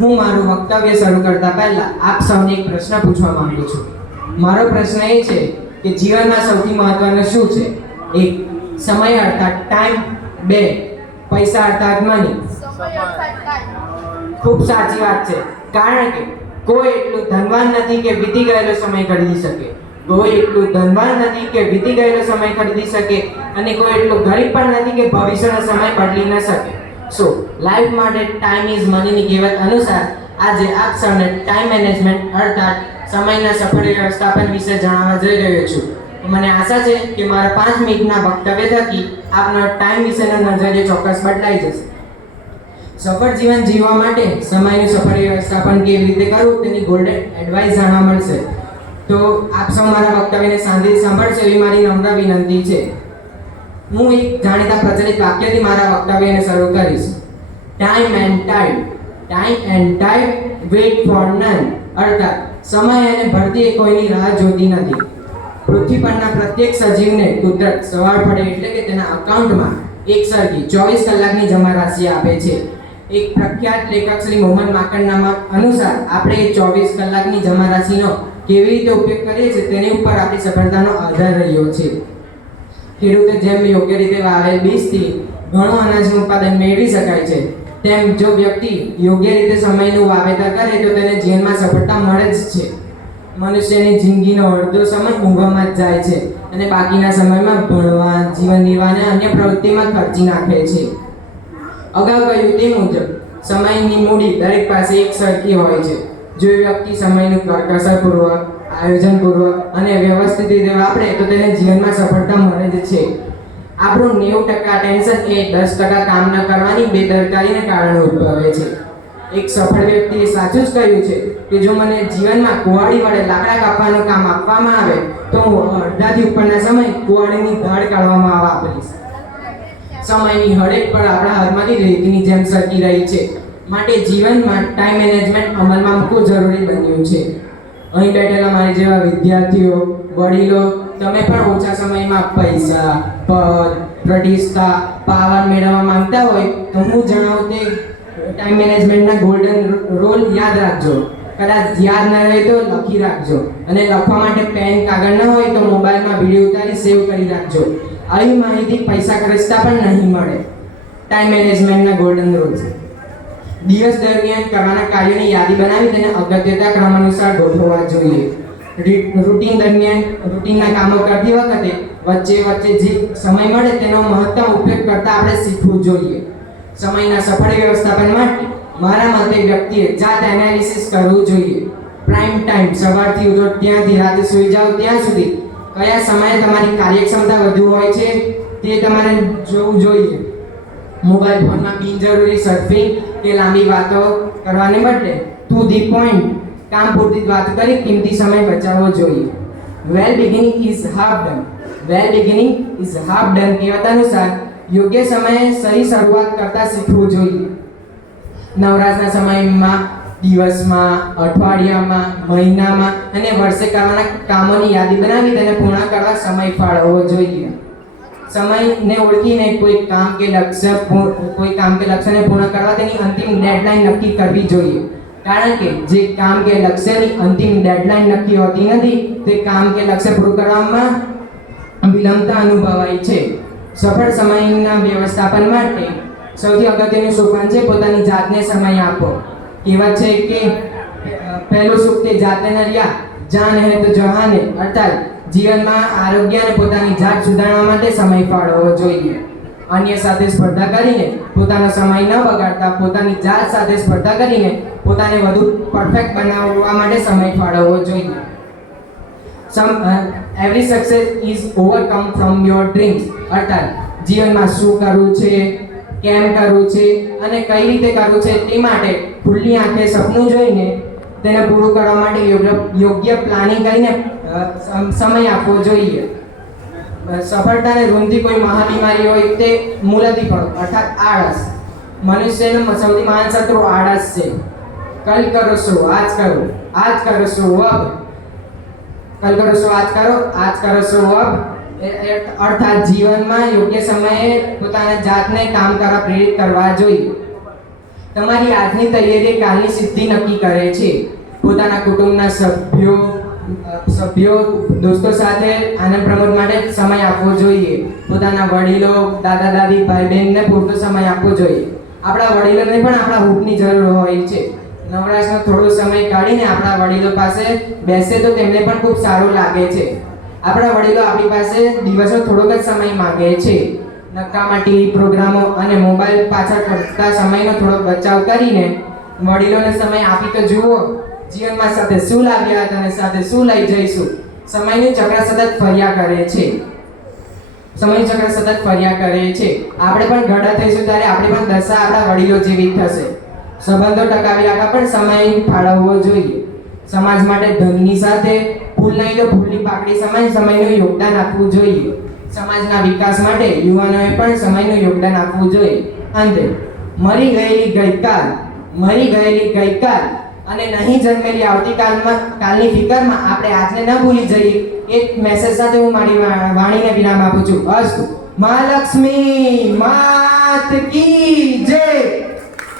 હું મારું વક્તવ્ય શરૂ કરતા પહેલા આપ સૌને એક પ્રશ્ન પૂછવા માંગુ છું. મારો પ્રશ્ન એ છે કે જીવનમાં સૌથી મહત્વનું શું છે? 1. સમય અર્થાત ટાઈમ. 2. પૈસા અર્થાત મની. ખૂબ સાચી વાત છે, કારણ કે કોઈ એટલું ધનવાન નથી કે વીતી ગયેલો સમય ખરીદી શકે. કોઈ એટલું ધનવાન નથી કે વીતી ગયેલો સમય ખરીદી શકે, અને કોઈ એટલું ગરીબ પણ નથી કે ભવિષ્યનો સમય બદલી ન શકે. સો લાઈફ માટે ટાઈમ ઇઝ મનીની કહેવત અનુસાર આજે આપ સૌને ટાઈમ મેનેજમેન્ટ અર્થાત સમયના સફળ વ્યવસ્થાપન વિશે જણાવવા જઈ રહ્યો છું. મને આશા છે કે મારા 5 મિનિટના વક્તવ્ય થકી આપનો ટાઈમ વિશેનો નજરિયો ચોક્કસ બદલાઈ જશે. સફળ જીવન જીવવા માટે સમયનું સફળ વ્યવસ્થાપન કેવી રીતે કરવું તેની ગોલ્ડન એડવાઇસ જાણવા મળશે. તો આપ સૌ મારા વક્તવ્યને શાંતિથી સાંભળશો એવી મારી નમ્ર વિનંતી છે. હું એક જાણીતા પ્રચલિત વાક્યથી મારા વક્તવ્યને શરૂ કરીશ. Time and ટાઈડ, time and ટાઈડ weight four none. અર્થાત સમય અને ભરતી કોઈની રાહ જોતી નથી. પૃથ્વી પરના પ્રત્યેક સજીવને કુદરત સવાર પડે એટલે કે તેના અકાઉન્ટમાં એક સરખી 24 કલાકની જમા રાશિ આપે છે. એક પ્રખ્યાત લેખક શ્રી મોહમ્મદ માકનનામા અનુસાર આપણે 24 કલાકની જમા રાશિનો કેવી રીતે ઉપયોગ કરીએ છીએ તેની ઉપર આપણી સફળતાનો આધાર રહ્યો છે. ખેડૂતે જેમ યોગ્ય રીતે વાવેલ બીજથી ઘણું અનાજનું ઉત્પાદન મેળવી શકાય છે, તેમ જો વ્યક્તિ યોગ્ય રીતે સમયનું વાવેતર કરે તો તેને જીવનમાં સફળતા મળે જ છે. મનુષ્યની જિંદગીનો અડધો સમય ઊંઘવામાં જ જાય છે અને બાકીના સમયમાં ભણવા, જીવન નિર્વાહ અને અન્ય પ્રવૃત્તિમાં ખર્ચી નાખે છે. અગાઉ કહ્યું તે મુજબ સમયની મૂડી દરેક પાસે એક સરખી હોય છે. જો વ્યક્તિ સમયનું કરકસરપૂર્વક, આયોજનપૂર્વક અને વ્યવસ્થિત રીતે વાપરે તો તેને જીવનમાં સફળતા મળે જ છે. આપણું 90% ટેન્શન એ 10% કામ ન કરવાની બેદરકારીને કારણે ઉદ્ભવે છે. એક સફળ વ્યક્તિએ સાચું જ કહ્યું છે કે જો મને જીવનમાં કુહાડી વડે લાકડા કાપવાનું કામ આપવામાં આવે તો હું અડધાથી ઉપરના સમય કુહાડીની ધાડ કાઢવામાં વાપરીશ. સમયની હડેક પર આપણા હાથમાંથી રેતીની જેમ સરકી રહી છે, માટે જીવનમાં ટાઈમ મેનેજમેન્ટ અમલમાં મૂકવું જરૂરી બન્યું છે. અહીં બેઠેલા મારી જેવા વિદ્યાર્થીઓ, વડીલો, તમે પણ ઓછા સમયમાં પૈસા, પદ, પ્રતિષ્ઠા, પાવર મેળવવા માંગતા હોય તો હું જણાવું તે ટાઈમ મેનેજમેન્ટના ગોલ્ડન રોલ યાદ રાખજો. કદાચ યાદ ન રહે તો લખી રાખજો, અને લખવા માટે પેન કાગળ ન હોય તો મોબાઈલમાં વિડીયો ઉતારી સેવ કરી રાખજો. આવી માહિતી પૈસા ખર્ચતા પણ નહીં મળે. ટાઈમ મેનેજમેન્ટના ગોલ્ડન રૂલ્સ. દિવસ દરમિયાન કરવાના કાર્યોની યાદી બનાવી તેને અગત્યતા ક્રમ અનુસાર ગોઠવવા જોઈએ. રૂટીનના કામો કરતી વખતે વચ્ચે જે સમય મળે તેનો મહત્તમ ઉપયોગ કરતા આપણે શીખવું જોઈએ. સમયના સફળ વ્યવસ્થાપન માટે મારા મતે વ્યક્તિએ જાત એનાલિસિસ કરવું જોઈએ. પ્રાઇમ ટાઈમ, સવારથી ઉઠો ત્યાંથી રાતે સૂઈ જાઓ ત્યાં સુધી કયા સમયે તમારી કાર્યક્ષમતા વધુ હોય છે તે તમારે જોવું જોઈએ. મોબાઈલ ફોનમાં બિનજરૂરી સર્ફિંગ કે લાંબી વાતો કરવાને બદલે ટુ ધી પોઈન્ટ, કામ પૂરતી વાત કરી કિંમતી સમય બચાવવો જોઈએ. Well beginning is half done. Well beginning is half done કહેવત અનુસાર યોગ્ય સમયે સહી શરૂઆત કરતા શીખવું જોઈએ. નવરાશના સમયમાં, દિવસમાં, અઠવાડિયામાં, મહિનામાં અને વર્ષે કરવાના કામોની યાદી બનાવી તેને પૂર્ણ કરવા સમય ફાળવવો જોઈએ. સમયને ઓળખીને કોઈ કામ કે લક્ષ્યને પૂર્ણ કરવા તેની અંતિમ ડેડલાઇન નક્કી કરવી જોઈએ. કારણ કે જે કામ કે લક્ષ્યની અંતિમ ડેડલાઇન નક્કી હોતી નથી તે કામ કે લક્ષ્ય પૂરું કરવામાં વિલંબતા અનુભવાય છે. સફળ સમયના વ્યવસ્થાપન માટે સૌથી અગત્યનું સોપાન છે પોતાની જાતને સમય આપો. કહેવત છે કે પહેલું સુખ તે જાતે ન રહ્યા, જાન હે તો જહાન હે. અર્થાત જીવનમાં આરોગ્ય અને પોતાની જાત સુધારવા માટે સમય ફાળવવો જોઈએ. અન્ય સાથે સ્પર્ધા કરીને પોતાનો સમય ન બગાડતા પોતાની જાત સાથે સ્પર્ધા કરીને પોતાને વધુ પરફેક્ટ બનાવવા માટે સમય ફાળવવો જોઈએ. Every success is overcome from your dreams. અર્થાત જીવનમાં શું કરવું છે, કેમ કરવું છે અને કઈ રીતે કરવું છે તે માટે ખુલ્લી આંખે સપનું જોઈને તેને પૂરું કરવા માટે યોગ્ય પ્લાનિંગ કરીને સમય આપવો જોઈએ. સફળતાને રૂંધી કોઈ મહાબીમારી હોય તે મુલતવીપણું અર્થાત આળસ. મનુષ્યનો સૌથી મહાન શત્રુ આળસ છે. કલ કરો સો આજ કરો, આજ કરો સો અબ. કલ કરો સો આજ કરો, આજ કરો સો અબ. અર્થાત જીવનમાં યોગ્ય સમયે પોતાના જાતને કામ કરવા પ્રેરિત કરવા જોઈએ. તમારી આજની તૈયારી કાલની સિદ્ધિ નક્કી કરે છે. પોતાના કુટુંબના સભ્યો દોસ્તો સાથે આનંદ પ્રમોદ માટે સમય આપવો જોઈએ. પોતાના વડીલો, દાદા દાદી, ભાઈ બહેનને પૂરતો સમય આપવો જોઈએ. આપણા વડીલોને પણ આપણા હૂંફની જરૂર હોય છે. નવરાશનો થોડો સમય કાઢીને આપણા વડીલો પાસે બેસે તો તેમને પણ ખૂબ સારું લાગે છે. આપણા વડીલો આપણી પાસે દિવસનો થોડોક જ સમય માંગે છે. નકામા ટીવી પ્રોગ્રામો અને મોબાઈલ પાછળ ખર્ચતા સમયનો થોડો બચાવ કરીને વડીલોને સમય આપી તો જુઓ. જીવનમાં સાથે શું લાવ્યા હતા અને સાથે શું લઈ જઈશું. સમયનું ચક્ર સતત ફર્યા કરે છે. સમયનું ચક્ર સતત ફર્યા કરે છે. આપણે પણ ઘરડા થઈશું ત્યારે આપણી પણ દશા આપણા વડીલો જેવી થશે. સંબંધો ટકાવી રાખવા પણ સમય ફાળવવો જોઈએ. સમાજ માટે ધનની સાથે ફૂલ નહીં તો ફૂલની પાકડી સમાન સમયનું યોગદાન આપવું જોઈએ. સમાજના વિકાસ માટે યુવાનોએ પણ સમયનું યોગદાન આપવું જોઈએ. અંતે મરી ગયેલી ગઈકાલ અને નહીં જન્મેલી કાલની ફિકરમાં આપણે આજને ન ભૂલી જઈએ. એક મેસેજ સાથે હું મારી વાણીને વિરામ આપું છું. અસ્તુ. મહાલક્ષ્મી માત કી જય.